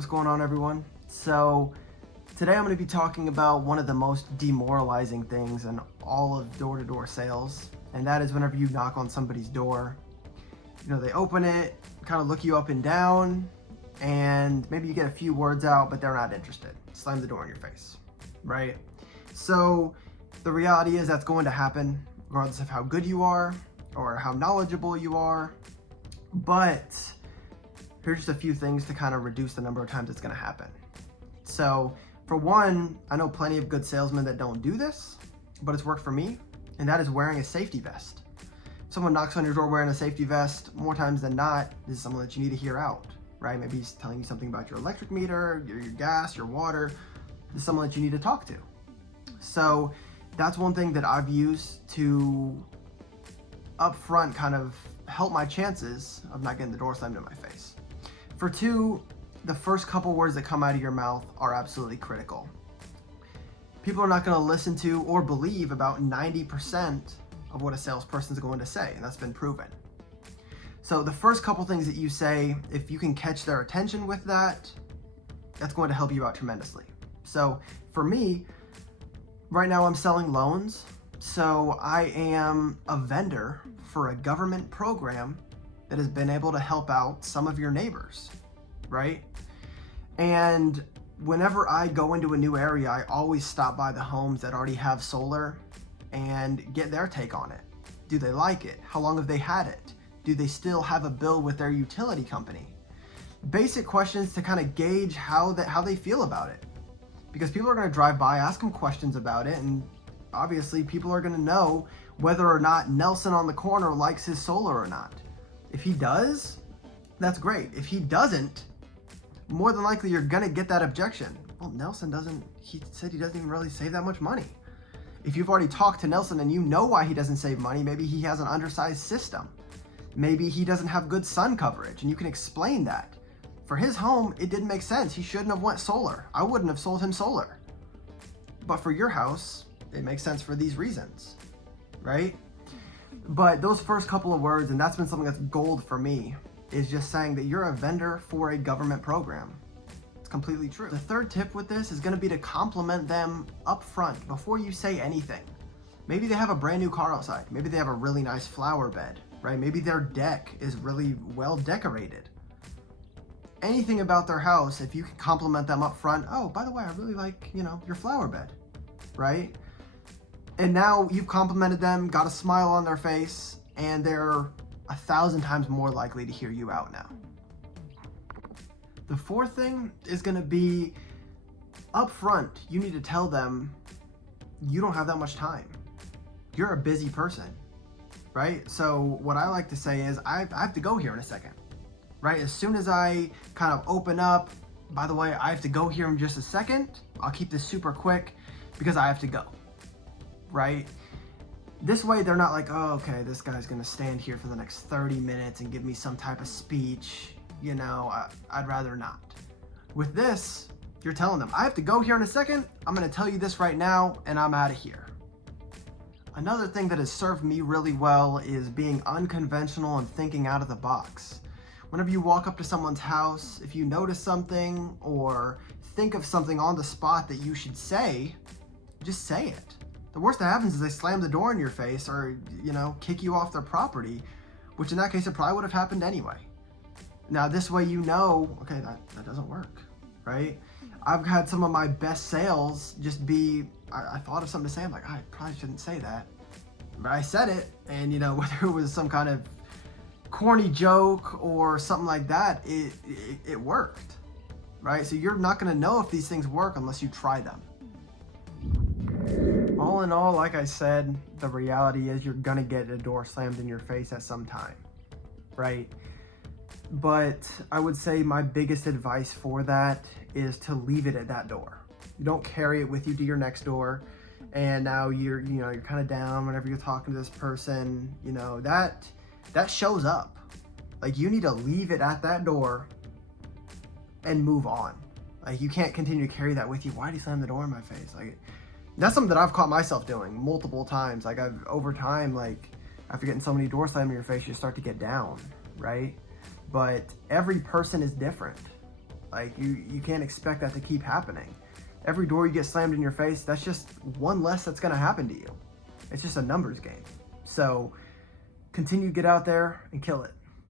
What's going on, everyone? So today I'm going to be talking about one of the most demoralizing things in all of door-to-door sales, and that is whenever you knock on somebody's door. They open it, kind of look you up and down, and maybe you get a few words out, but they're not interested. Slam the door in your face, right? So the reality is that's going to happen regardless of how good you are or how knowledgeable you are. But here's just a few things to kind of reduce the number of times it's going to happen. So for one, I know plenty of good salesmen that don't do this, but it's worked for me, and that is wearing a safety vest. If someone knocks on your door wearing a safety vest, more times than not, this is someone that you need to hear out, right? Maybe he's telling you something about your electric meter, your gas, your water. This is someone that you need to talk to. So that's one thing that I've used to upfront kind of help my chances of not getting the door slammed in my face. For two, the first couple words that come out of your mouth are absolutely critical. People are not going to listen to or believe about 90% of what a salesperson is going to say, and that's been proven. So the first couple things that you say, if you can catch their attention with that, that's going to help you out tremendously. So for me, right now I'm selling loans. So I am a vendor for a government program that has been able to help out some of your neighbors, right? And whenever I go into a new area, I always stop by the homes that already have solar and get their take on it. Do they like it? How long have they had it? Do they still have a bill with their utility company? Basic questions to kind of gauge how they feel about it. Because people are going to drive by, ask them questions about it, and obviously people are going to know whether or not Nelson on the corner likes his solar or not. If he does, that's great. If he doesn't, more than likely you're going to get that objection. Well, he said he doesn't even really save that much money. If you've already talked to Nelson and you know why he doesn't save money, maybe he has an undersized system. Maybe he doesn't have good sun coverage, and you can explain that. For his home, it didn't make sense. He shouldn't have went solar. I wouldn't have sold him solar. But for your house, it makes sense for these reasons, right? But those first couple of words, and that's been something that's gold for me, is just saying that you're a vendor for a government program. It's completely true. The third tip with this is going to be to compliment them up front before you say anything. Maybe they have a brand new car outside. Maybe they have a really nice flower bed, right? Maybe their deck is really well decorated. Anything about their house, if you can compliment them up front, oh, by the way, I really like, your flower bed, right? And now you've complimented them, got a smile on their face, and they're 1,000 times more likely to hear you out now. The fourth thing is going to be up front. You need to tell them you don't have that much time. You're a busy person, right? So what I like to say is I have to go here in a second, right? As soon as I kind of open up, by the way, I have to go here in just a second. I'll keep this super quick because I have to go, right? This way they're not like, oh, okay, this guy's gonna stand here for the next 30 minutes and give me some type of speech. I'd rather not. With this, you're telling them, I have to go here in a second. I'm gonna tell you this right now and I'm out of here. Another thing that has served me really well is being unconventional and thinking out of the box. Whenever you walk up to someone's house, if you notice something or think of something on the spot that you should say, just say it. The worst that happens is they slam the door in your face or, kick you off their property, which in that case, it probably would have happened anyway. Now, this way okay, that doesn't work, right? I've had some of my best sales just be, I thought of something to say, I'm like, I probably shouldn't say that. But I said it, and, whether it was some kind of corny joke or something like that, it worked, right? So you're not going to know if these things work unless you try them. All in all, like I said, the reality is you're going to get a door slammed in your face at some time, right? But I would say my biggest advice for that is to leave it at that door. You don't carry it with you to your next door, and now you're kind of down whenever you're talking to this person. That shows up. Like, you need to leave it at that door and move on. Like, you can't continue to carry that with you. Why did he slam the door in my face? Like, that's something that I've caught myself doing multiple times. Like, over time, after getting so many doors slammed in your face, you start to get down, right? But every person is different. Like you can't expect that to keep happening. Every door you get slammed in your face, that's just one less that's going to happen to you. It's just a numbers game. So continue to get out there and kill it.